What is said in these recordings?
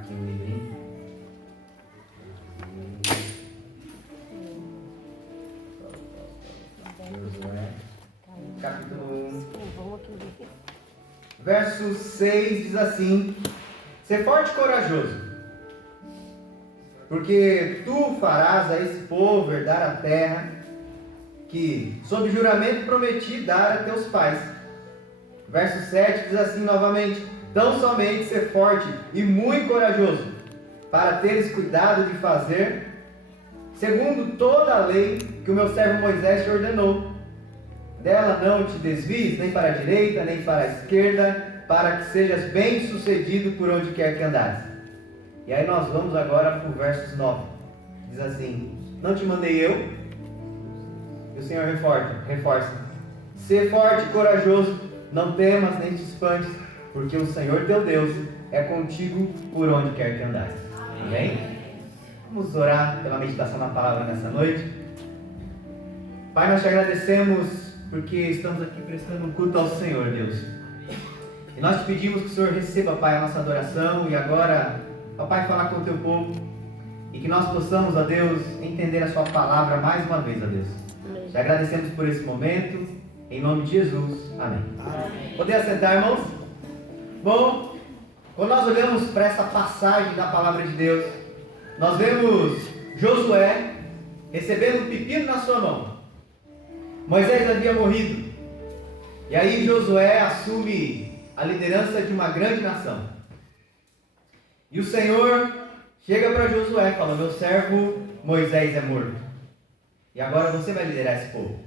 aqui um livrinho. Josué, capítulo 1. Verso 6 diz assim: ser forte e corajoso, porque tu farás a esse povo herdar a terra que, sob juramento, prometi dar a teus pais. Verso 7 diz assim novamente: tão somente ser forte e muito corajoso, para teres cuidado de fazer segundo toda a lei que o meu servo Moisés te ordenou. Dela não te desvies nem para a direita, nem para a esquerda, para que sejas bem sucedido por onde quer que andares. E aí nós vamos agora para o verso 9. Diz assim: não te mandei eu? E o Senhor reforça: ser forte e corajoso, não temas nem te espantes, porque o Senhor teu Deus é contigo por onde quer que andares. Amém? Vamos orar pela meditação na palavra nessa noite. Pai, nós te agradecemos porque estamos aqui prestando um culto ao Senhor, Deus. E nós te pedimos que o Senhor receba, Pai, a nossa adoração e agora, ó Pai, falar com o teu povo e que nós possamos, ó Deus, entender a sua palavra mais uma vez, ó Deus. Te agradecemos por esse momento, em nome de Jesus. Amém. Amém. Poder assentar, irmãos? Bom, quando nós olhamos para essa passagem da palavra de Deus, nós vemos Josué recebendo um pepino na sua mão. Moisés havia morrido. E aí Josué assume a liderança de uma grande nação. E o Senhor chega para Josué e fala: meu servo Moisés é morto. E agora você vai liderar esse povo.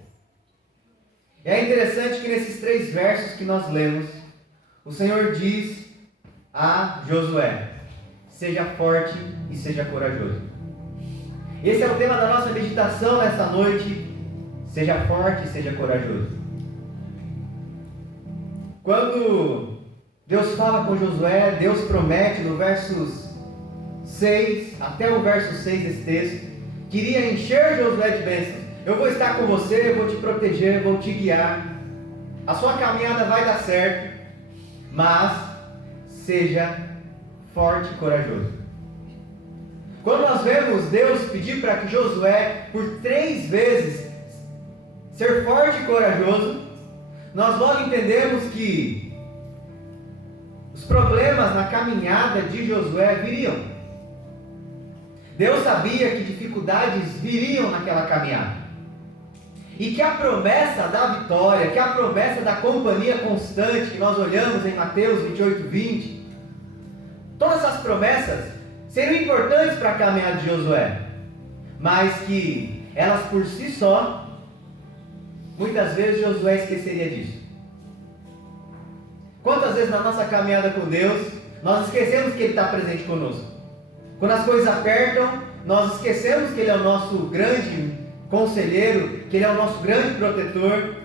E é interessante que nesses 3 versos que nós lemos, o Senhor diz a Josué: seja forte e seja corajoso. Esse é o tema da nossa meditação nessa noite. Seja forte e seja corajoso. Quando Deus fala com Josué, Deus promete no versos 6 até o verso 6 desse texto, que iria encher Josué de bênçãos. Eu vou estar com você, eu vou te proteger, eu vou te guiar. A sua caminhada vai dar certo, mas seja forte e corajoso. Quando nós vemos Deus pedir para que Josué, por 3 vezes, ser forte e corajoso, nós logo entendemos que os problemas na caminhada de Josué viriam. Deus sabia que dificuldades viriam naquela caminhada. E que a promessa da vitória, que a promessa da companhia constante, que nós olhamos em Mateus 28, 20, todas essas promessas seriam importantes para a caminhada de Josué, mas que elas por si só, muitas vezes Josué esqueceria disso. Quantas vezes na nossa caminhada com Deus, nós esquecemos que Ele está presente conosco? Quando as coisas apertam, nós esquecemos que Ele é o nosso grande conselheiro, que Ele é o nosso grande protetor,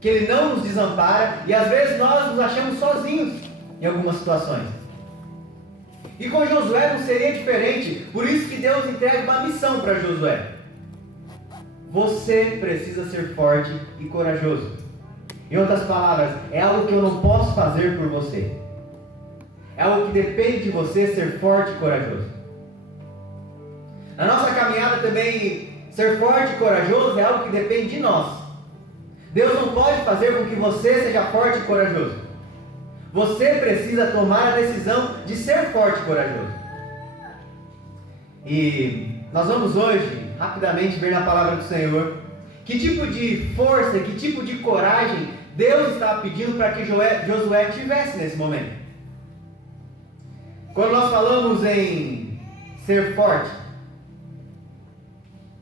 que Ele não nos desampara, e às vezes nós nos achamos sozinhos em algumas situações. E com Josué não seria diferente, por isso que Deus entrega uma missão para Josué. Você precisa ser forte e corajoso. Em outras palavras, é algo que eu não posso fazer por você. É algo que depende de você ser forte e corajoso. Na nossa caminhada também, ser forte e corajoso é algo que depende de nós. Deus não pode fazer com que você seja forte e corajoso. Você precisa tomar a decisão de ser forte e corajoso. E nós vamos hoje, rapidamente, ver na palavra do Senhor que tipo de força, que tipo de coragem Deus estava pedindo para que Josué tivesse nesse momento. Quando nós falamos em ser forte,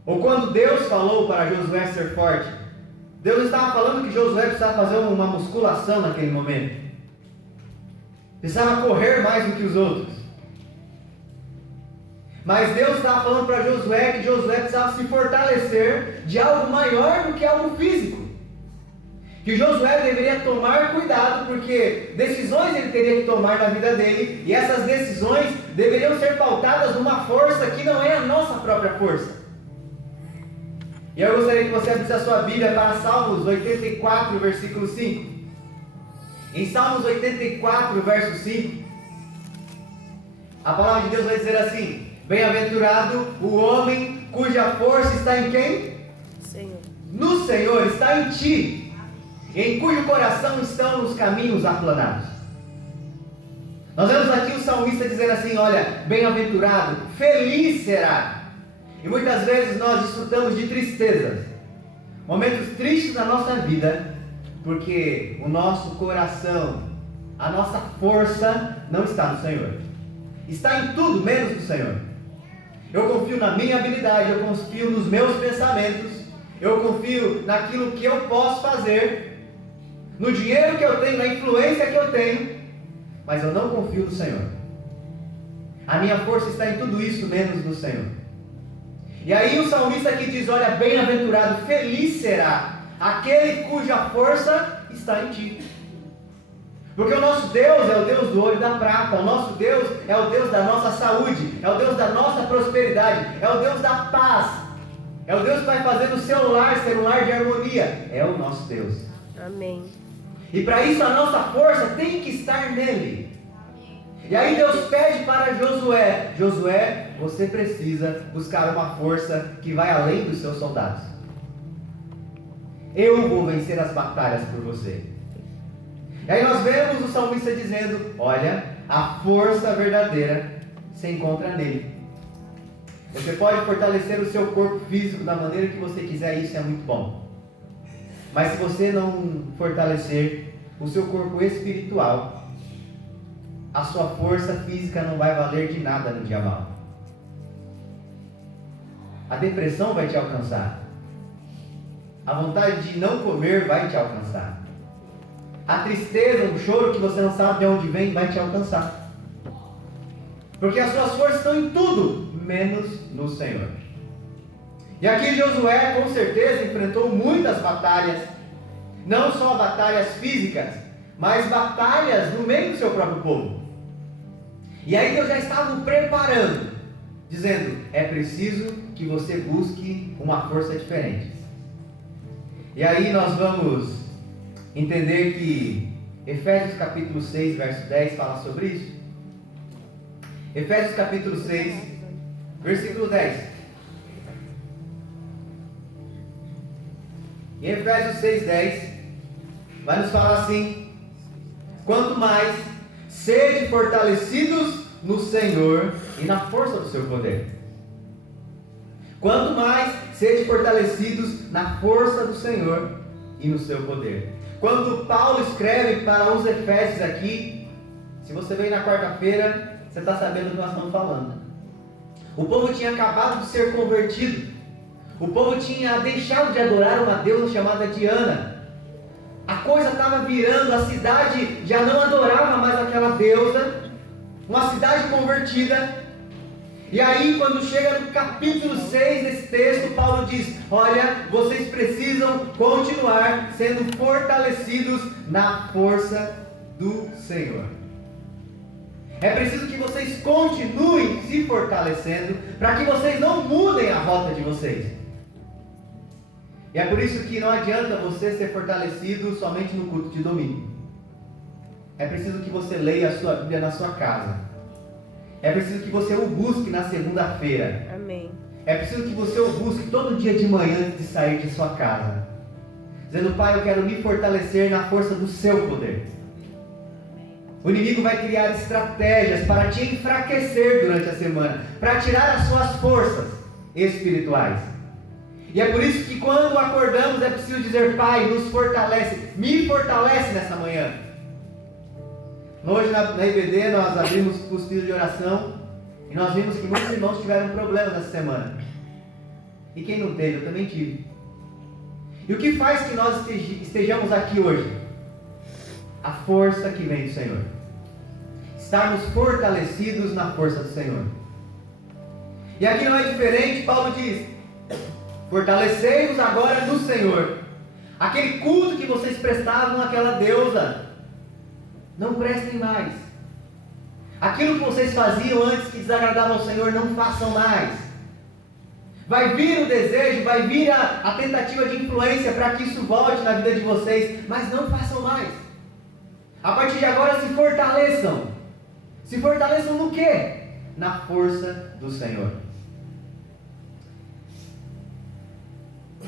ou quando Deus falou para Josué ser forte, Deus estava falando que Josué precisava fazer uma musculação naquele momento. Precisava correr mais do que os outros. Mas Deus estava falando para Josué que Josué precisava se fortalecer de algo maior do que algo físico. Que Josué deveria tomar cuidado, porque decisões ele teria que tomar na vida dele, e essas decisões deveriam ser pautadas numa força que não é a nossa própria força. E eu gostaria que você abrisse a sua Bíblia para Salmos 84, versículo 5. Em Salmos 84, verso 5, A palavra de Deus vai dizer assim: bem-aventurado o homem cuja força está em quem? Senhor. No Senhor, está em ti, em cujo coração estão os caminhos aplanados. Nós vemos aqui o salmista dizendo assim: olha, bem-aventurado, feliz será. E muitas vezes nós desfrutamos de tristezas, momentos tristes na nossa vida, porque o nosso coração, a nossa força não está no Senhor. Está em tudo menos no Senhor. Eu confio na minha habilidade, eu confio nos meus pensamentos, eu confio naquilo que eu posso fazer, no dinheiro que eu tenho, na influência que eu tenho, mas eu não confio no Senhor. A minha força está em tudo isso menos no Senhor. E aí o salmista aqui diz: olha, bem-aventurado, feliz será aquele cuja força está em ti. Porque o nosso Deus é o Deus do ouro e da prata, o nosso Deus é o Deus da nossa saúde, é o Deus da nossa prosperidade, é o Deus da paz, é o Deus que vai fazer do seu lar ser um lar de harmonia, é o nosso Deus. Amém. E para isso a nossa força tem que estar nele. E aí Deus pede para Josué: Josué, você precisa buscar uma força que vai além dos seus soldados. Eu vou vencer as batalhas por você. E aí nós vemos o salmista dizendo: olha, a força verdadeira se encontra nele. Você pode fortalecer o seu corpo físico da maneira que você quiser, isso é muito bom. Mas se você não fortalecer o seu corpo espiritual, a sua força física não vai valer de nada no dia mau. A depressão vai te alcançar. A vontade de não comer vai te alcançar. A tristeza, o choro que você não sabe de onde vem vai te alcançar. Porque as suas forças estão em tudo, menos no Senhor. E aqui Josué com certeza enfrentou muitas batalhas, não só batalhas físicas, mas batalhas no meio do seu próprio povo. E aí Deus já estava o preparando, dizendo: é preciso que você busque uma força diferente. E aí nós vamos entender que Efésios capítulo 6, verso 10 fala sobre isso. Efésios capítulo 6, versículo 10. Em Efésios 6, 10, vai nos falar assim: quanto mais sede fortalecidos no Senhor e na força do seu poder. Quanto mais sede fortalecidos na força do Senhor e no seu poder. Quando Paulo escreve para os Efésios aqui, se você veio na quarta-feira, você está sabendo do que nós estamos falando. O povo tinha acabado de ser convertido. O povo tinha deixado de adorar uma deusa chamada Diana. A coisa estava virando, a cidade já não adorava mais aquela deusa. Uma cidade convertida. E aí quando chega no capítulo 6 desse texto, Paulo diz: olha, vocês precisam continuar sendo fortalecidos na força do Senhor. É preciso que vocês continuem se fortalecendo, para que vocês não mudem a rota de vocês. E é por isso que não adianta você ser fortalecido somente no culto de domingo. É preciso que você leia a sua Bíblia na sua casa. É preciso que você o busque na segunda-feira. Amém. É preciso que você o busque todo dia de manhã antes de sair de sua casa, dizendo: Pai, eu quero me fortalecer na força do seu poder. O inimigo vai criar estratégias para te enfraquecer durante a semana, para tirar as suas forças espirituais. E é por isso que quando acordamos é preciso dizer: Pai, nos fortalece, me fortalece nessa manhã. Hoje na IBD nós abrimos os pisos de oração e nós vimos que muitos irmãos tiveram problemas essa semana. E quem não teve, eu também tive. E o que faz que nós estejamos aqui hoje? A força que vem do Senhor. Estarmos fortalecidos na força do Senhor. E aqui não é diferente. Paulo diz: fortalecei-vos agora no Senhor. Aquele culto que vocês prestavam àquela deusa, não prestem mais. Aquilo que vocês faziam antes que desagradava ao Senhor, não façam mais. Vai vir o desejo, vai vir a tentativa de influência para que isso volte na vida de vocês, mas não façam mais. A partir de agora se fortaleçam. Se fortaleçam no quê? na força do Senhor.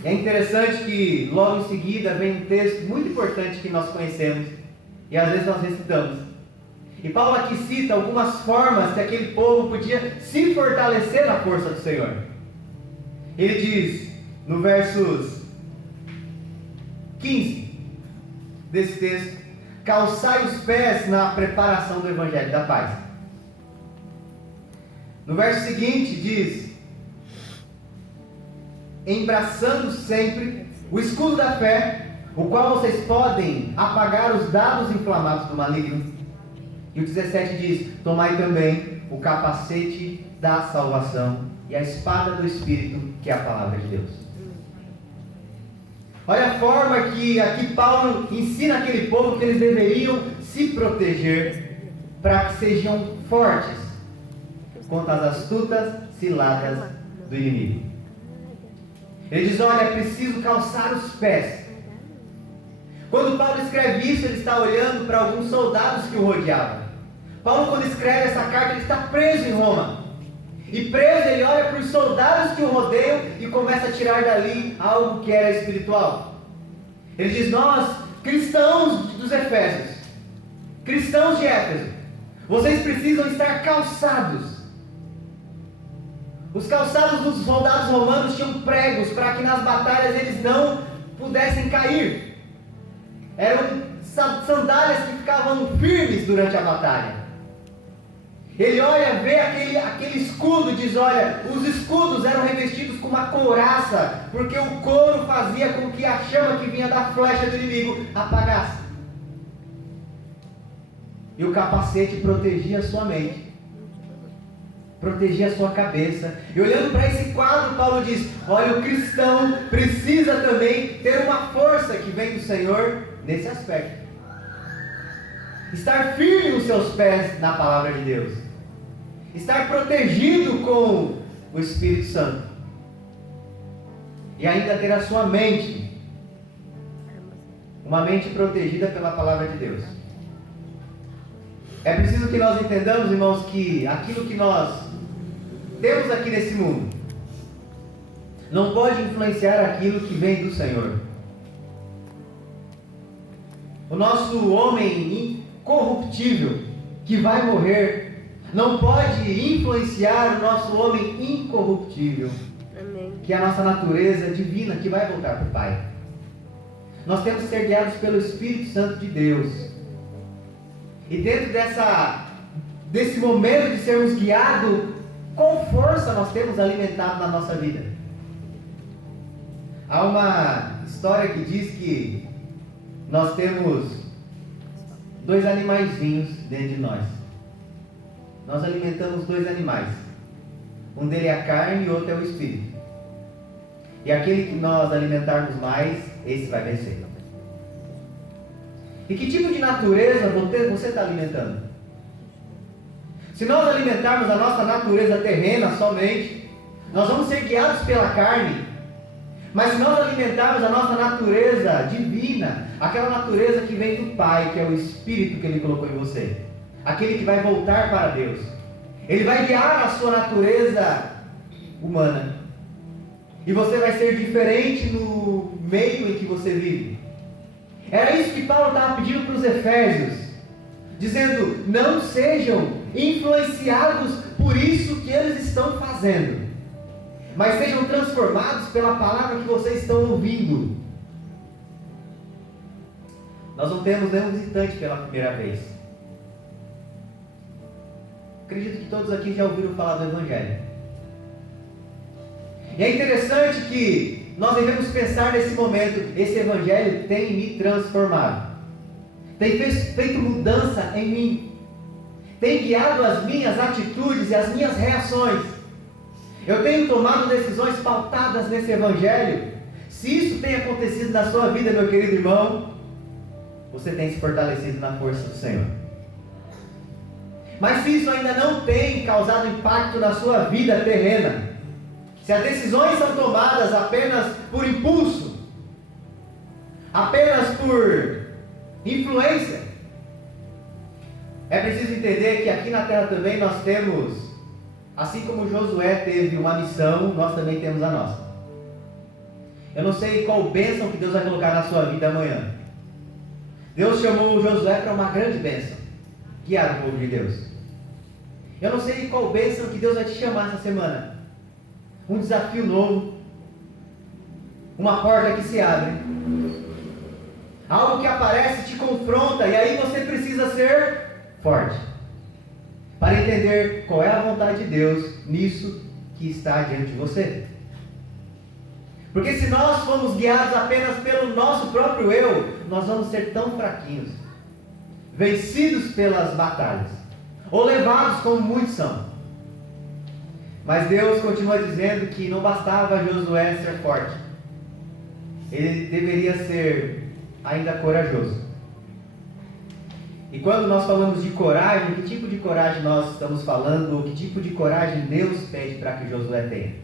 É interessante que logo em seguida vem um texto muito importante que nós conhecemos e às vezes nós recitamos. E Paulo aqui cita algumas formas que aquele povo podia se fortalecer na força do Senhor. Ele diz no versos 15 desse texto: calçai os pés na preparação do Evangelho da paz. No verso seguinte diz: embraçando sempre o escudo da fé, o qual vocês podem apagar os dardos inflamados do maligno. E o 17 diz: tomai também o capacete da salvação e a espada do Espírito, que é a palavra de Deus. Olha a forma que aqui Paulo ensina aquele povo que eles deveriam se proteger para que sejam fortes contra as astutas ciladas do inimigo. Ele diz: olha, é preciso calçar os pés. Quando Paulo escreve isso, ele está olhando para alguns soldados que o rodeavam. Paulo, quando escreve essa carta, ele está preso em Roma. E preso, ele olha para os soldados que o rodeiam e começa a tirar dali algo que era espiritual. Ele diz: nós, cristãos dos Efésios, cristãos de Éfeso, vocês precisam estar calçados. Os calçados dos soldados romanos tinham pregos para que nas batalhas eles não pudessem cair. Eram sandálias que ficavam firmes durante a batalha. Ele olha, vê aquele escudo, diz: olha, os escudos eram revestidos com uma couraça, porque o couro fazia com que a chama que vinha da flecha do inimigo apagasse. E o capacete protegia a sua mente, protegia a sua cabeça. E olhando para esse quadro, Paulo diz: olha, o cristão precisa também ter uma força que vem do Senhor nesse aspecto. Estar firme nos seus pés na palavra de Deus. Estar protegido com o Espírito Santo. E ainda ter a sua mente, uma mente protegida pela palavra de Deus. É preciso que nós entendamos, irmãos, que aquilo que nós temos aqui nesse mundo não pode influenciar aquilo que vem do Senhor. O nosso homem incorruptível, que vai morrer, não pode influenciar o nosso homem incorruptível. Amém. Que é a nossa natureza divina, que vai voltar para o Pai. Nós temos que ser guiados pelo Espírito Santo de Deus. E dentro desse momento de sermos guiados, qual força nós temos alimentado na nossa vida? Há uma história que diz que nós temos 2 animaizinhos dentro de nós. Nós alimentamos 2 animais. Um dele é a carne e o outro é o espírito. E aquele que nós alimentarmos mais, esse vai vencer. E que tipo de natureza você está alimentando? Se nós alimentarmos a nossa natureza terrena somente, nós vamos ser guiados pela carne. Mas se nós alimentarmos a nossa natureza divina, aquela natureza que vem do Pai, que é o Espírito que Ele colocou em você, aquele que vai voltar para Deus, Ele vai guiar a sua natureza humana. E você vai ser diferente no meio em que você vive. Era isso que Paulo estava pedindo para os Efésios, dizendo: não sejam influenciados por isso que eles estão fazendo, mas sejam transformados pela palavra que vocês estão ouvindo. Nós não temos nenhum visitante pela primeira vez. Acredito que todos aqui já ouviram falar do Evangelho. E é interessante que nós devemos pensar nesse momento: esse Evangelho tem me transformado, tem feito mudança em mim, tem guiado as minhas atitudes e as minhas reações. Eu tenho tomado decisões pautadas nesse Evangelho. Se isso tem acontecido na sua vida, meu querido irmão, você tem se fortalecido na força do Senhor. Mas se isso ainda não tem causado impacto na sua vida terrena, se as decisões são tomadas apenas por impulso, apenas por influência, é preciso entender que aqui na terra também nós temos assim como Josué teve uma missão, nós também temos a nossa. Eu não sei qual bênção que Deus vai colocar na sua vida amanhã. Deus chamou Josué para uma grande bênção, guiar o povo de Deus. Eu não sei qual bênção que Deus vai te chamar essa semana. Um desafio novo, uma porta que se abre, algo que aparece, te confronta, e aí você precisa ser forte, para entender qual é a vontade de Deus nisso que está diante de você. Porque se nós formos guiados apenas pelo nosso próprio eu, nós vamos ser tão fraquinhos, vencidos pelas batalhas, ou levados como muitos são. Mas Deus continua dizendo que não bastava Josué ser forte, ele deveria ser ainda corajoso. E quando nós falamos de coragem, que tipo de coragem nós estamos falando, ou que tipo de coragem Deus pede para que Josué tenha?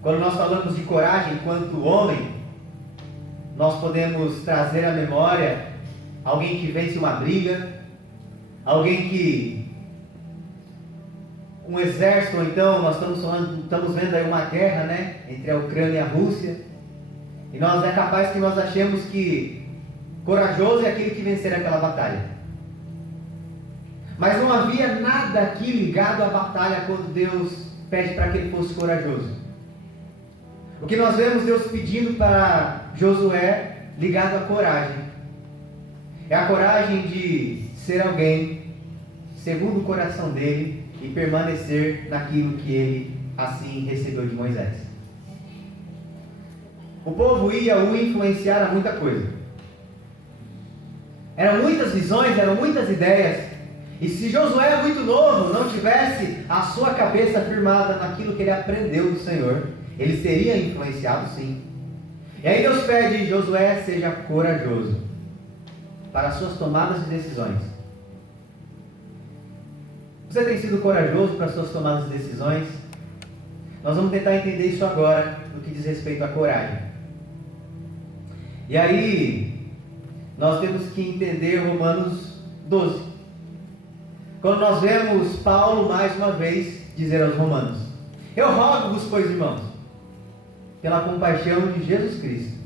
Quando nós falamos de coragem enquanto homem, nós podemos trazer à memória alguém que vence uma briga, alguém que... um exército, ou então nós estamos vendo aí uma guerra, né, entre a Ucrânia e a Rússia, e nós é capaz que nós achemos que corajoso é aquele que vencer aquela batalha. Mas não havia nada aqui ligado à batalha quando Deus pede para que ele fosse corajoso. O que nós vemos Deus pedindo para Josué ligado à coragem é a coragem de ser alguém segundo o coração dele e permanecer naquilo que ele assim recebeu de Moisés. O povo ia o influenciar a muita coisa. Eram muitas visões, eram muitas ideias. E se Josué, muito novo, não tivesse a sua cabeça firmada naquilo que ele aprendeu do Senhor, ele seria influenciado sim. E aí Deus pede: Josué, seja corajoso para as suas tomadas de decisões. Você tem sido corajoso para as suas tomadas de decisões? Nós vamos tentar entender isso agora, no que diz respeito à coragem. E aí, nós temos que entender Romanos 12. Quando nós vemos Paulo, mais uma vez, dizer aos romanos: eu rogo-vos, pois, irmãos, pela compaixão de Jesus Cristo,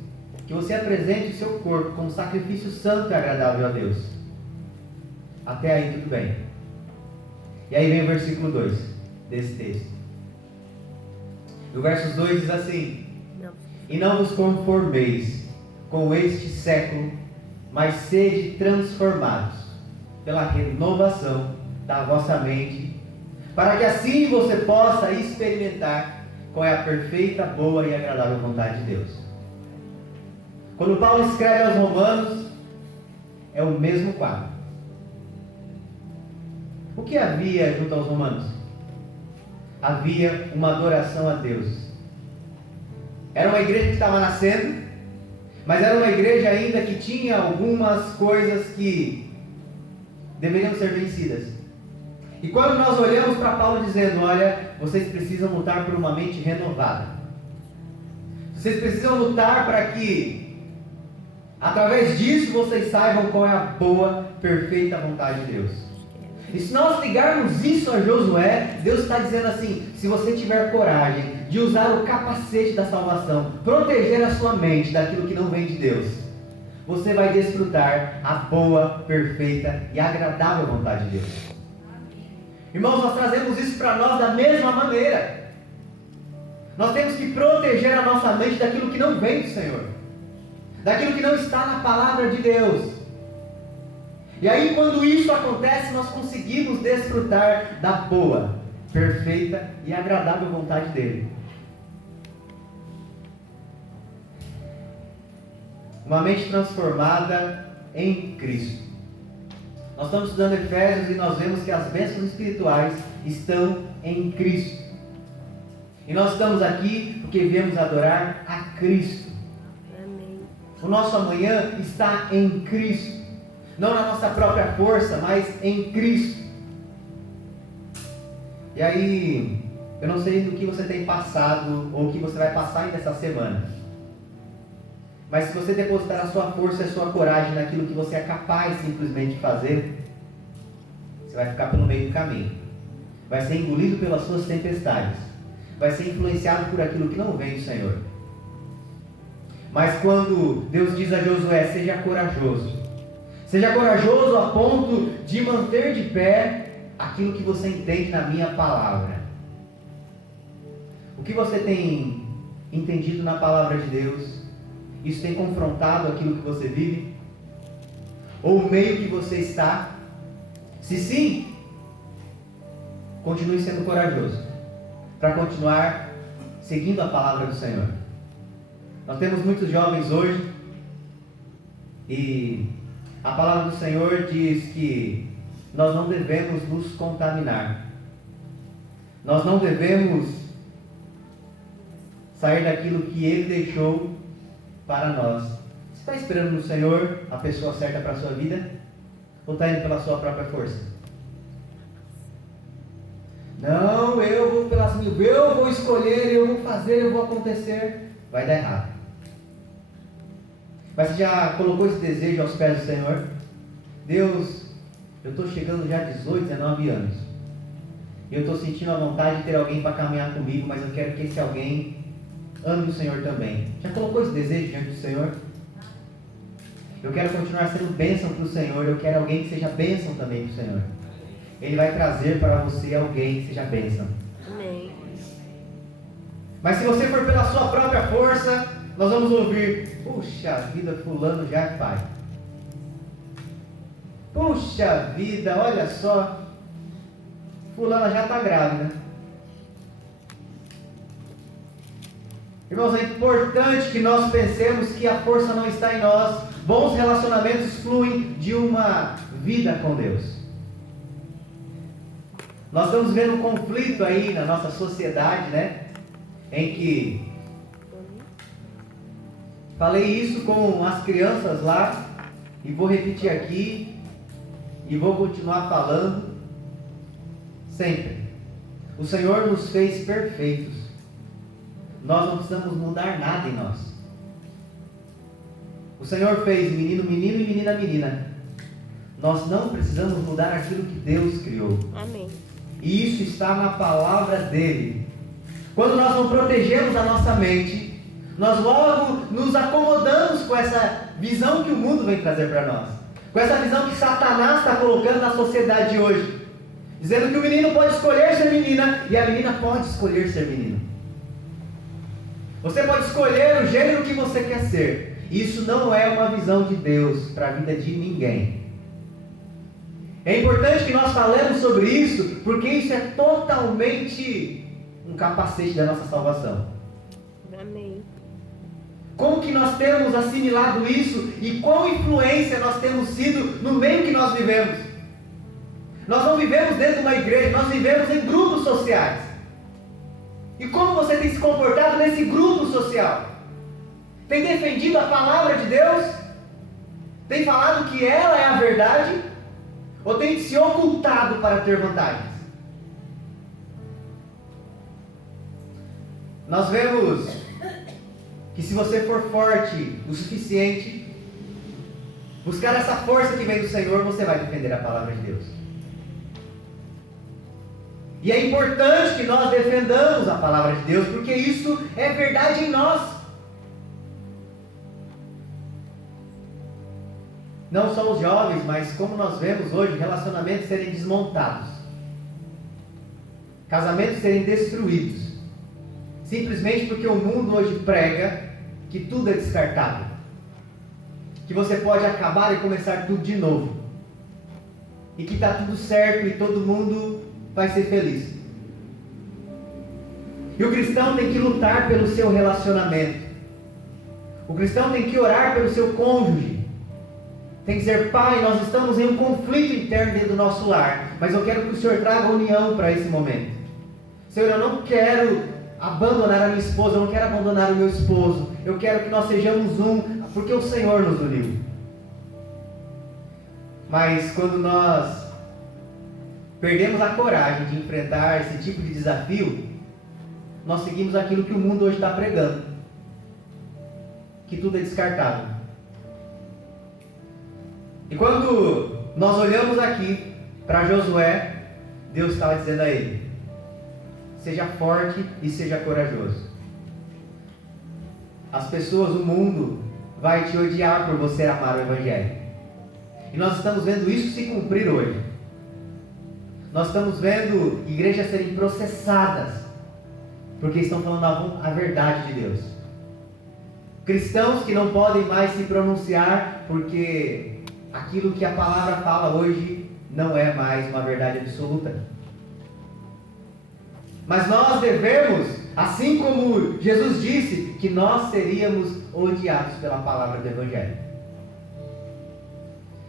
que você apresente o seu corpo como sacrifício santo e agradável a Deus. Até aí tudo bem. E aí vem o versículo 2 desse texto. E o verso 2 diz assim: e não vos conformeis com este século, mas sede transformados pela renovação da vossa mente, para que assim você possa experimentar qual é a perfeita, boa e agradável vontade de Deus. Quando Paulo escreve aos Romanos, é o mesmo quadro. O que havia junto aos romanos? Havia uma adoração a Deus. Era uma igreja que estava nascendo, mas era uma igreja ainda que tinha algumas coisas que deveriam ser vencidas. E quando nós olhamos para Paulo dizendo: olha, vocês precisam lutar por uma mente renovada. Vocês precisam lutar para que, através disso, vocês saibam qual é a boa, perfeita vontade de Deus. E se nós ligarmos isso a Josué, Deus está dizendo assim: se você tiver coragem de usar o capacete da salvação, proteger a sua mente daquilo que não vem de Deus, você vai desfrutar a boa, perfeita e agradável vontade de Deus. Irmãos, nós trazemos isso para nós da mesma maneira. Nós temos que proteger a nossa mente daquilo que não vem do Senhor, daquilo que não está na palavra de Deus. E aí, quando isso acontece, nós conseguimos desfrutar da boa, perfeita e agradável vontade dele. Uma mente transformada em Cristo. Nós estamos estudando Efésios e nós vemos que as bênçãos espirituais estão em Cristo. E nós estamos aqui porque viemos adorar a Cristo. Amém. O nosso amanhã está em Cristo. Não na nossa própria força, mas em Cristo. E aí, eu não sei do que você tem passado ou o que você vai passar ainda essa semana. Mas se você depositar a sua força e a sua coragem naquilo que você é capaz simplesmente de fazer, você vai ficar pelo meio do caminho. vai ser engolido pelas suas tempestades, vai ser influenciado por aquilo que não vem do Senhor. Mas quando Deus diz a Josué, seja corajoso a ponto de manter de pé aquilo que você entende na minha palavra. O que você tem entendido na palavra de Deus? Isso tem confrontado aquilo que você vive? Ou o meio que você está? Se sim, continue sendo corajoso, para continuar seguindo a palavra do Senhor. Nós temos muitos jovens hoje, e a palavra do Senhor diz que nós não devemos nos contaminar. Nós não devemos sair daquilo que Ele deixou para nós. Você está esperando no Senhor a pessoa certa para a sua vida? Ou está indo pela sua própria força? Não, eu vou escolher, eu vou fazer, eu vou acontecer. Vai dar errado. Mas você já colocou esse desejo aos pés do Senhor? Deus, eu estou chegando já a 18, 19 anos. E eu estou sentindo a vontade de ter alguém para caminhar comigo, mas eu quero que esse alguém ame o Senhor também. Já colocou esse desejo diante do Senhor? Eu quero continuar sendo bênção para o Senhor. Eu quero alguém que seja bênção também para o Senhor. Ele vai trazer para você alguém que seja bênção. Amém. Mas se você for pela sua própria força, nós vamos ouvir: puxa vida, fulano já é pai. Puxa vida, olha só, fulana já está grávida. Irmãos, é importante que nós pensemos que a força não está em nós. Bons relacionamentos fluem de uma vida com Deus. Nós estamos vendo um conflito aí na nossa sociedade, né? Em que falei isso com as crianças lá, e vou repetir aqui, e vou continuar falando sempre. O Senhor nos fez perfeitos. Nós não precisamos mudar nada em nós. O Senhor fez menino, menino e menina, menina. Nós não precisamos mudar aquilo que Deus criou. Amém. E isso está na palavra dele. Quando nós não protegemos a nossa mente, nós logo nos acomodamos com essa visão que o mundo vem trazer para nós, com essa visão que Satanás está colocando na sociedade de hoje, dizendo que o menino pode escolher ser menina e a menina pode escolher ser menino. Você pode escolher o gênero que você quer ser. Isso não é uma visão de Deus para a vida de ninguém. É importante que nós falemos sobre isso, porque isso é totalmente um capacete da nossa salvação. Amém. Como que nós temos assimilado isso e qual influência nós temos sido no meio que nós vivemos? Nós não vivemos dentro de uma igreja, nós vivemos em grupos sociais. E como você tem se comportado nesse grupo social? Tem defendido a palavra de Deus? Tem falado que ela é a verdade? Ou tem se ocultado para ter vantagens? Nós vemos que se você for forte o suficiente, buscar essa força que vem do Senhor, você vai defender a palavra de Deus. E é importante que nós defendamos a palavra de Deus, porque isso é verdade em nós. Não só os jovens, mas como nós vemos hoje, relacionamentos serem desmontados, casamentos serem destruídos, simplesmente porque o mundo hoje prega que tudo é descartável, que você pode acabar e começar tudo de novo, e que está tudo certo e todo mundo vai ser feliz. E o cristão tem que lutar pelo seu relacionamento. O cristão tem que orar pelo seu cônjuge. Tem que dizer: Pai, nós estamos em um conflito interno dentro do nosso lar, mas eu quero que o Senhor traga união para esse momento. Senhor, eu não quero abandonar a minha esposa, eu não quero abandonar o meu esposo. Eu quero que nós sejamos um, porque o Senhor nos uniu. Mas quando nós perdemos a coragem de enfrentar esse tipo de desafio, nós seguimos aquilo que o mundo hoje está pregando, que tudo é descartável. E quando nós olhamos aqui para Josué, Deus estava dizendo a ele: seja forte e seja corajoso. As pessoas, o mundo, vai te odiar por você amar o Evangelho. E nós estamos vendo isso se cumprir hoje. Nós estamos vendo igrejas serem processadas porque estão falando a verdade de Deus. Cristãos que não podem mais se pronunciar porque aquilo que a palavra fala hoje não é mais uma verdade absoluta. Mas nós devemos, assim como Jesus disse, que nós seríamos odiados pela palavra do Evangelho.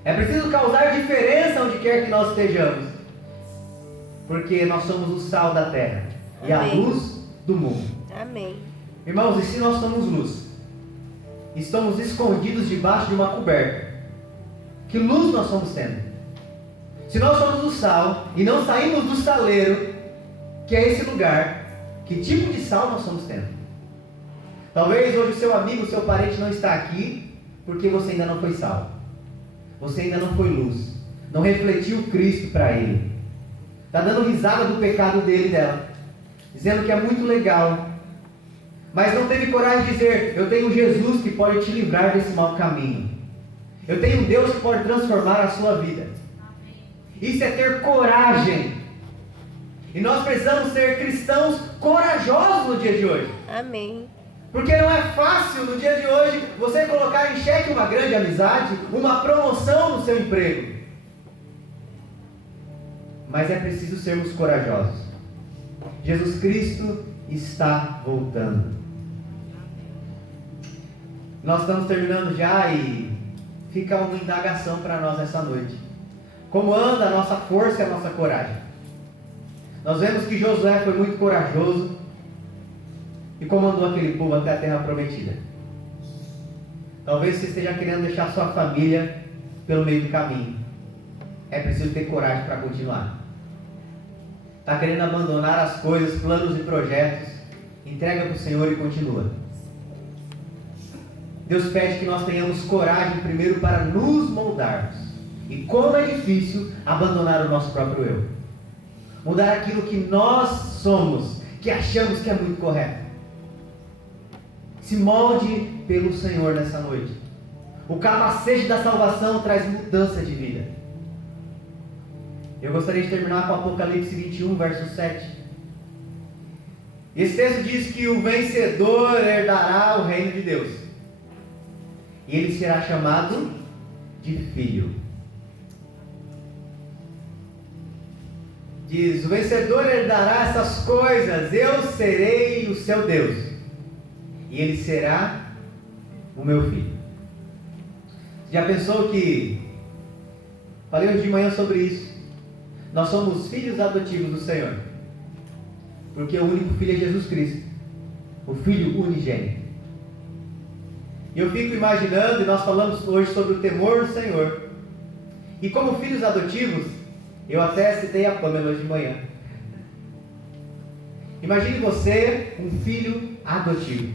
É preciso causar diferença onde quer que nós estejamos, porque nós somos o sal da terra e a luz do mundo. Amém. Irmãos, e se nós somos luz, estamos escondidos debaixo de uma coberta, que luz nós estamos tendo? Se nós somos o sal e não saímos do saleiro, que é esse lugar, que tipo de sal nós estamos tendo? Talvez hoje o seu amigo, o seu parente não está aqui porque você ainda não foi sal. Você ainda não foi luz. Não refletiu Cristo para ele. Está dando risada do pecado dele e dela, dizendo que é muito legal, mas não teve coragem de dizer: eu tenho Jesus que pode te livrar desse mau caminho. Eu tenho um Deus que pode transformar a sua vida. Isso é ter coragem. E nós precisamos ser cristãos corajosos no dia de hoje. Amém. Porque não é fácil no dia de hoje você colocar em xeque uma grande amizade, uma promoção no seu emprego. Mas é preciso sermos corajosos. Jesus Cristo está voltando. Nós estamos terminando já e fica uma indagação para nós essa noite. Como anda a nossa força e a nossa coragem? Nós vemos que Josué foi muito corajoso e comandou aquele povo até a terra prometida. Talvez você esteja querendo deixar sua família pelo meio do caminho. É preciso ter coragem para continuar. Está querendo abandonar as coisas, planos e projetos? Entrega para o Senhor e continua. Deus pede que nós tenhamos coragem primeiro para nos moldarmos. E como é difícil abandonar o nosso próprio eu. Mudar aquilo que nós somos, que achamos que é muito correto. Se molde pelo Senhor nessa noite. O capacete da salvação traz mudança de vida. Eu gostaria de terminar com Apocalipse 21, verso 7. Esse texto diz que o vencedor herdará o reino de Deus. E ele será chamado de filho. Diz: o vencedor herdará essas coisas, eu serei o seu Deus, e ele será o meu filho. Já pensou que, falei hoje de manhã sobre isso, nós somos filhos adotivos do Senhor, porque o único filho é Jesus Cristo, o Filho unigênito. E eu fico imaginando, e nós falamos hoje sobre o temor do Senhor, e como filhos adotivos, eu até citei a Pamela hoje de manhã. Imagine você, um filho adotivo.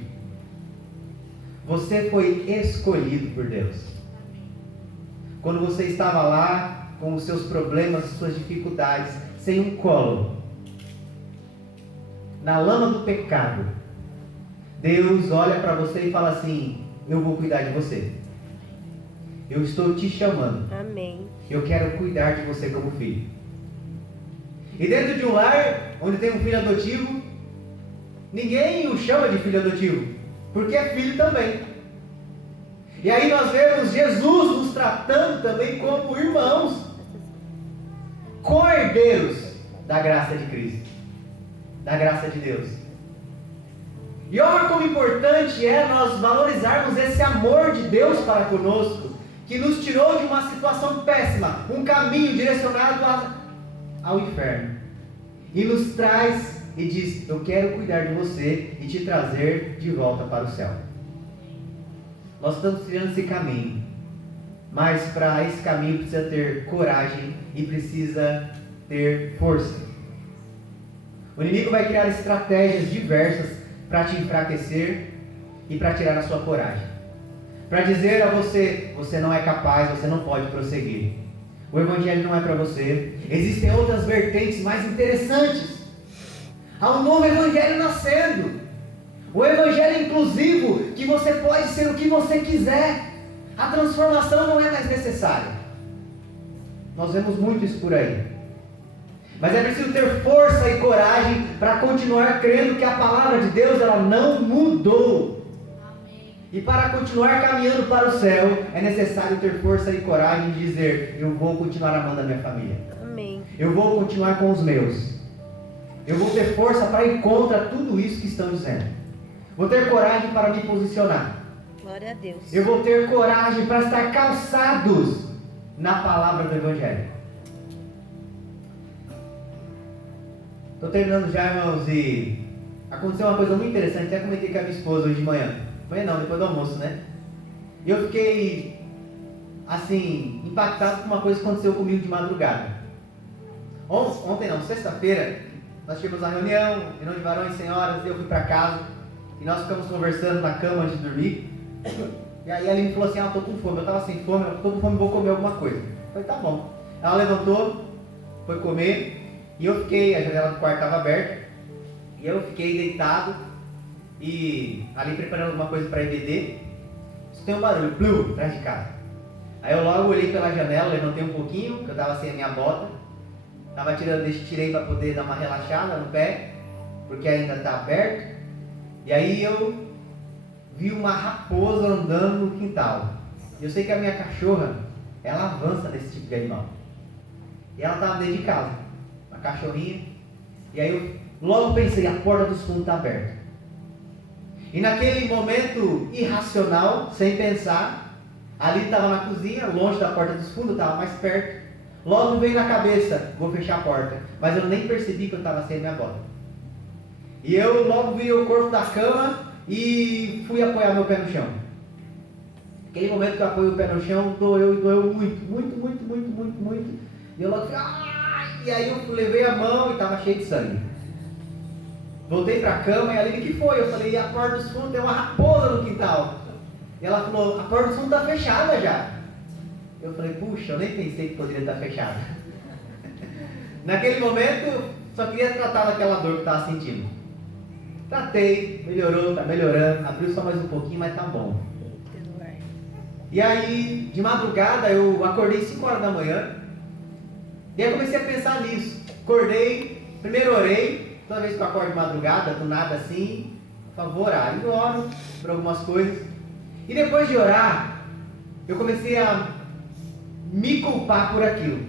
Você foi escolhido por Deus. Quando você estava lá, com os seus problemas, suas dificuldades, sem um colo, na lama do pecado, Deus olha para você e fala assim: eu vou cuidar de você. Eu estou te chamando. Amém. Eu quero cuidar de você como filho. E dentro de um lar onde tem um filho adotivo, ninguém o chama de filho adotivo, porque é filho também. E aí nós vemos Jesus nos tratando também como irmãos, co-herdeiros da graça de Cristo, da graça de Deus. E olha como importante é nós valorizarmos esse amor de Deus para conosco, que nos tirou de uma situação péssima, um caminho direcionado ao inferno, e nos traz e diz: eu quero cuidar de você e te trazer de volta para o céu. Nós estamos trilhando esse caminho, mas para esse caminho precisa ter coragem e precisa ter força. O inimigo vai criar estratégias diversas para te enfraquecer e para tirar a sua coragem, para dizer a você: você não é capaz, você não pode prosseguir. o Evangelho não é para você. Existem outras vertentes mais interessantes. Há um novo Evangelho nascendo. O Evangelho inclusivo, que você pode ser o que você quiser. A transformação não é mais necessária. Nós vemos muito isso por aí. Mas é preciso ter força e coragem para continuar crendo que a palavra de Deus ela não mudou. Amém. E para continuar caminhando para o céu, é necessário ter força e coragem de dizer: eu vou continuar amando a minha família. Amém. Eu vou continuar com os meus. Eu vou ter força para ir contra tudo isso que estão dizendo. Vou ter coragem para me posicionar. Glória a Deus. Eu vou ter coragem para estar calçados na palavra do Evangelho. Estou terminando já, irmãos, e aconteceu uma coisa muito interessante. Até comentei com a minha esposa hoje de manhã. Manhã não, depois do almoço, né? E eu fiquei, assim, impactado com uma coisa que aconteceu comigo de madrugada. Ontem não, sexta-feira, nós tivemos uma reunião de varões e senhoras, e eu fui para casa, e nós ficamos conversando na cama antes de dormir. E aí ela me falou assim: estou com fome. Eu estava sem fome, estou com fome, vou comer alguma coisa. Eu falei: tá bom. Ela levantou, foi comer. E eu fiquei, a janela do quarto estava aberta, e eu fiquei deitado e ali preparando alguma coisa para EBD. Isso tem um barulho, plum, atrás de casa. Aí eu logo olhei pela janela, levantei um pouquinho, porque eu estava sem a minha bota. Tirei para poder dar uma relaxada no pé, porque ainda está aberto. E aí eu vi uma raposa andando no quintal. Eu sei que a minha cachorra, ela avança nesse tipo de animal. E ela estava dentro de casa. A cachorrinha, e aí eu logo pensei: a porta dos fundos está aberta. E naquele momento irracional, sem pensar, ali estava na cozinha, longe da porta dos fundos, estava mais perto. Logo veio na cabeça: vou fechar a porta. Mas eu nem percebi que eu estava sem a minha bota. E eu logo vi o corpo da cama e fui apoiar meu pé no chão. Aquele momento que eu apoio o pé no chão, doeu muito. E eu logo falei: e aí eu levei a mão e estava cheio de sangue. Voltei para a cama e a Aline: que foi? Eu falei: a porta dos fundos tem uma raposa no quintal. E ela falou: a porta dos fundos está fechada já. Eu falei: puxa, eu nem pensei que poderia estar fechada. Naquele momento, só queria tratar daquela dor que estava sentindo. Tratei, melhorou, está melhorando, abriu só mais um pouquinho, mas tá bom. E aí, de madrugada, eu acordei 5 horas da manhã. E aí eu comecei a pensar nisso. Acordei, primeiro orei. Toda vez que eu acordo de madrugada, do nada assim, por favor, orar. Eu oro por algumas coisas. E depois de orar, eu comecei a me culpar por aquilo.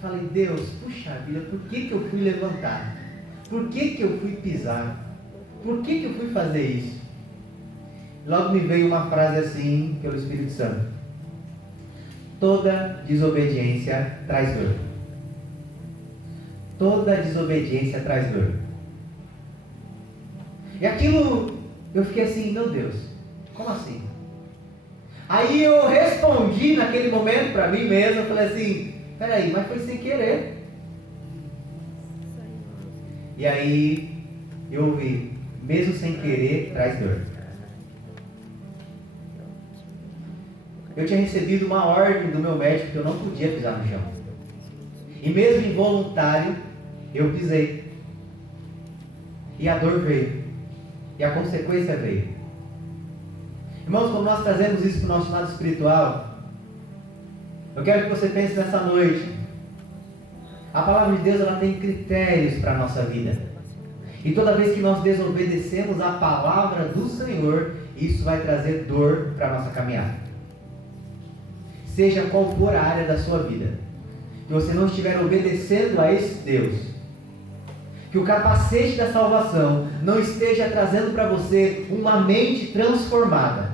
Falei: Deus, puxa vida, por que eu fui levantar? Por que eu fui pisar? Por que eu fui fazer isso? Logo me veio uma frase assim, pelo Espírito Santo: toda desobediência traz dor. Toda desobediência traz dor. E aquilo, eu fiquei assim: meu Deus, como assim? Aí eu respondi naquele momento para mim mesmo, eu falei assim: peraí, mas foi sem querer. E aí eu ouvi: mesmo sem querer, traz dor. Eu tinha recebido uma ordem do meu médico que eu não podia pisar no chão. E mesmo involuntário, eu pisei. E a dor veio. E a consequência veio. Irmãos, como nós trazemos isso para o nosso lado espiritual, eu quero que você pense nessa noite. A palavra de Deus, ela tem critérios para a nossa vida. E toda vez que nós desobedecemos a palavra do Senhor, isso vai trazer dor para a nossa caminhada. Seja qual for a área da sua vida, que você não estiver obedecendo a esse Deus, que o capacete da salvação não esteja trazendo para você uma mente transformada,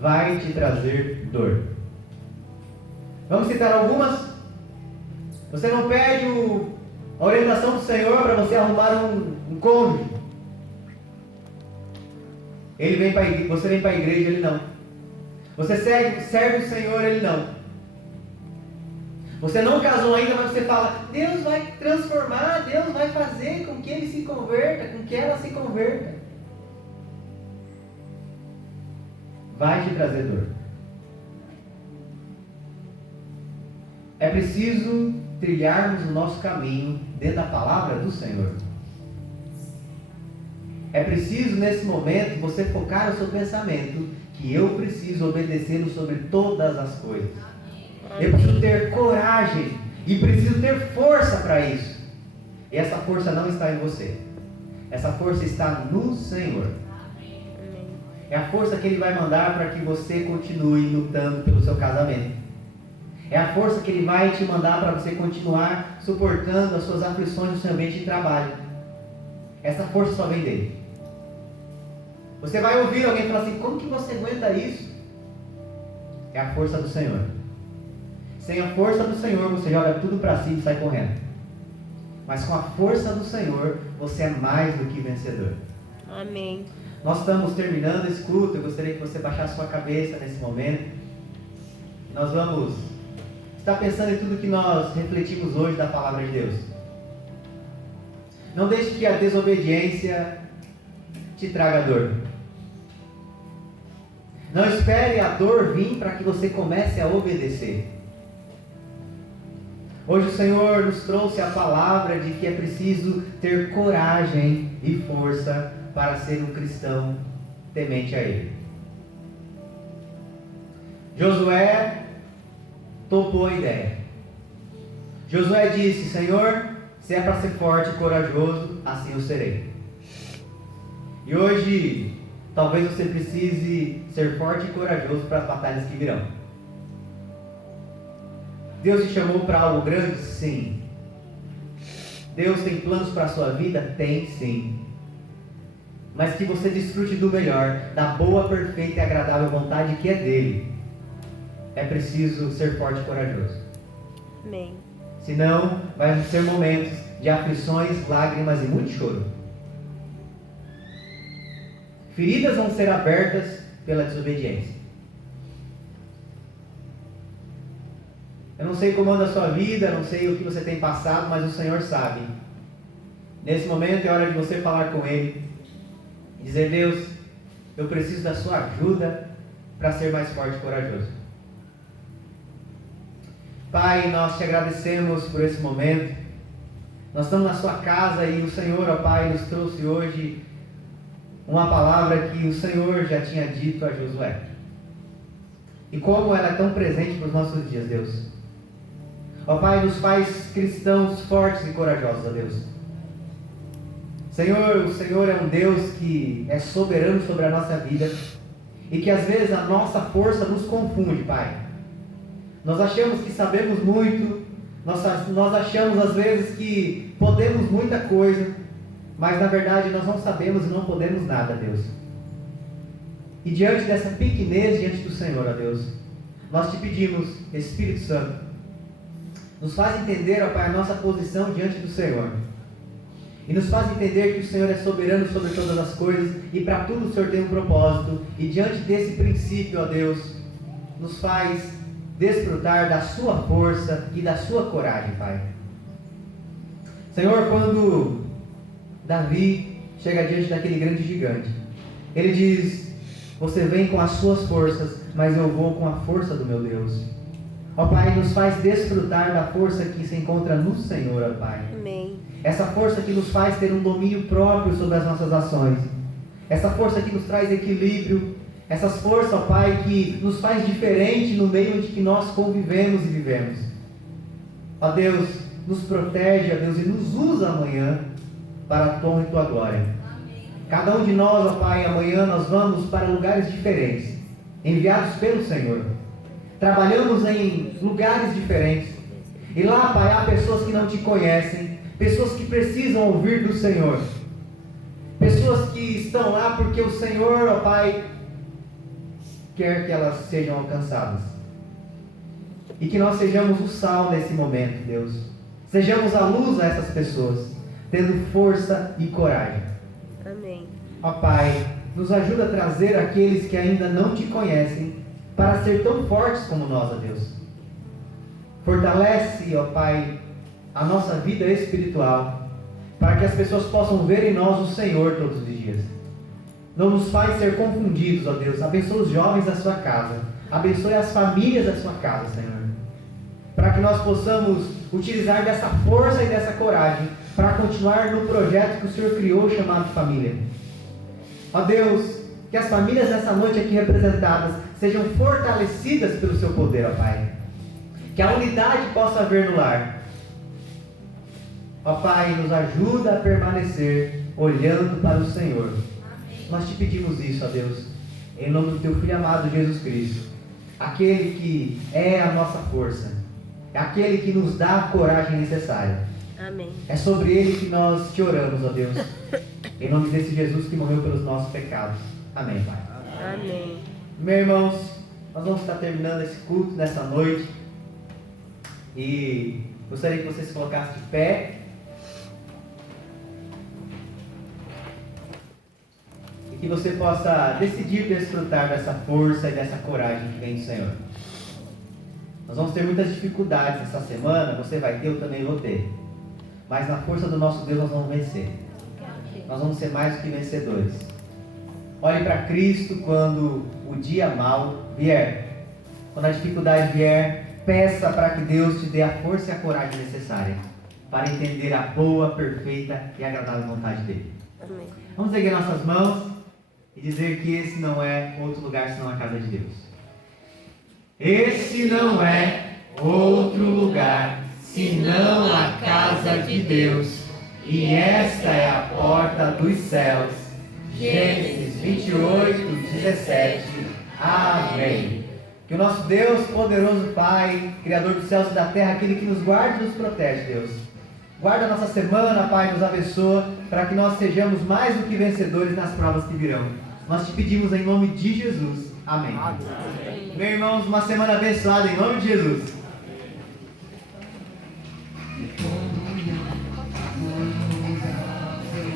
vai te trazer dor. Vamos citar algumas? Você não perde a orientação do Senhor para você arrumar um cônjuge. Você vem para a igreja, ele não. Você serve o Senhor, ele não. Você não casou ainda, mas você fala: Deus vai transformar, Deus vai fazer com que ele se converta, com que ela se converta. Vai te trazer dor. É preciso trilharmos o nosso caminho dentro da palavra do Senhor. É preciso, nesse momento, você focar o seu pensamento que eu preciso obedecê-lo sobre todas as coisas. Eu preciso ter coragem e preciso ter força para isso. E essa força não está em você. Essa força está no Senhor. É a força que Ele vai mandar para que você continue lutando pelo seu casamento. É a força que Ele vai te mandar para você continuar suportando as suas aflições no seu ambiente de trabalho. Essa força só vem dele. Você vai ouvir alguém falar assim: como que você aguenta isso? É a força do Senhor. Sem a força do Senhor, você joga tudo para si e sai correndo. Mas com a força do Senhor, você é mais do que vencedor. Amém. Nós estamos terminando esse culto. Eu gostaria que você baixasse sua cabeça nesse momento. Nós vamos estar pensando em tudo que nós refletimos hoje da palavra de Deus. Não deixe que a desobediência te traga dor. Não espere a dor vir para que você comece a obedecer. Hoje o Senhor nos trouxe a palavra de que é preciso ter coragem e força para ser um cristão temente a Ele. Josué topou a ideia. Josué disse: Senhor, se é para ser forte e corajoso, assim eu serei. E hoje, talvez você precise ser forte e corajoso para as batalhas que virão. Deus te chamou para algo grande? Sim. Deus tem planos para a sua vida? Tem, sim. Mas que você desfrute do melhor, da boa, perfeita e agradável vontade que é dele. É preciso ser forte e corajoso. Amém. Senão, vai ser momentos de aflições, lágrimas e muito choro. Feridas vão ser abertas pela desobediência. Eu não sei como anda a sua vida, não sei o que você tem passado, mas o Senhor sabe. Nesse momento é hora de você falar com Ele. Dizer: Deus, eu preciso da sua ajuda para ser mais forte e corajoso. Pai, nós te agradecemos por esse momento. Nós estamos na sua casa e o Senhor, ó Pai, nos trouxe hoje uma palavra que o Senhor já tinha dito a Josué. E como ela é tão presente para os nossos dias, Deus. Ó Pai, nos faz cristãos fortes e corajosos, ó Deus. Senhor, o Senhor é um Deus que é soberano sobre a nossa vida e que às vezes a nossa força nos confunde, Pai. Nós achamos que sabemos muito, nós achamos às vezes que podemos muita coisa, mas na verdade nós não sabemos e não podemos nada, Deus. E diante dessa pequenez diante do Senhor, ó Deus, nós te pedimos, Espírito Santo, nos faz entender, ó Pai, a nossa posição diante do Senhor. E nos faz entender que o Senhor é soberano sobre todas as coisas e para tudo o Senhor tem um propósito. E diante desse princípio, ó Deus, nos faz desfrutar da sua força e da sua coragem, Pai. Senhor, quando Davi chega diante daquele grande gigante, ele diz: você vem com as suas forças, mas eu vou com a força do meu Deus. Ó Pai, nos faz desfrutar da força que se encontra no Senhor, ó Pai. Amém. Essa força que nos faz ter um domínio próprio sobre as nossas ações. Essa força que nos traz equilíbrio. Essas forças, ó Pai, que nos faz diferente no meio onde que nós convivemos e vivemos. Ó Deus, nos protege, ó Deus, e nos usa amanhã para a tua e tua glória. Cada um de nós, ó Pai, amanhã nós vamos para lugares diferentes, enviados pelo Senhor. Trabalhamos em lugares diferentes. E lá, Pai, há pessoas que não te conhecem, pessoas que precisam ouvir do Senhor. Pessoas que estão lá porque o Senhor, ó Pai, quer que elas sejam alcançadas. E que nós sejamos o sal nesse momento, Deus. Sejamos a luz a essas pessoas, tendo força e coragem. Amém. Ó Pai, nos ajuda a trazer aqueles que ainda não te conhecem para ser tão fortes como nós, ó Deus. Fortalece, ó Pai, a nossa vida espiritual, para que as pessoas possam ver em nós o Senhor todos os dias. Não nos faz ser confundidos, ó Deus. Abençoa os jovens da sua casa. Abençoe as famílias da sua casa, Senhor. para que nós possamos utilizar dessa força e dessa coragem para continuar no projeto que o Senhor criou, chamado família. Ó Deus, que as famílias nessa noite aqui representadas sejam fortalecidas pelo Seu poder, ó Pai. Que a unidade possa haver no lar. Ó Pai, nos ajuda a permanecer olhando para o Senhor. Nós te pedimos isso, ó Deus, em nome do Teu Filho amado Jesus Cristo, aquele que é a nossa força, aquele que nos dá a coragem necessária. Amém. É sobre Ele que nós te oramos, ó Deus, em nome desse Jesus que morreu pelos nossos pecados. Amém, Pai. Amém. Meus irmãos, nós vamos estar terminando esse culto nessa noite e gostaria que você se colocasse de pé e que você possa decidir desfrutar dessa força e dessa coragem que vem do Senhor. Nós vamos ter muitas dificuldades essa semana, você vai ter, eu também vou ter, mas na força do nosso Deus nós vamos vencer. Nós vamos ser mais do que vencedores. Olhe para Cristo quando o dia mau vier. Quando a dificuldade vier, peça para que Deus te dê a força e a coragem necessária para entender a boa, perfeita e agradável vontade dEle. Amém. Vamos erguer nossas mãos e dizer que esse não é outro lugar senão a casa de Deus. Esse não é outro lugar senão a casa de Deus, e esta é a porta dos céus. Gênesis 28:17. Amém. Que o nosso Deus, poderoso Pai, Criador dos céus e da terra, aquele que nos guarda e nos protege, Deus. Guarda a nossa semana, Pai, nos abençoa, para que nós sejamos mais do que vencedores nas provas que virão. Nós te pedimos em nome de Jesus. Amém. Amém. Meus irmãos, uma semana abençoada em nome de Jesus.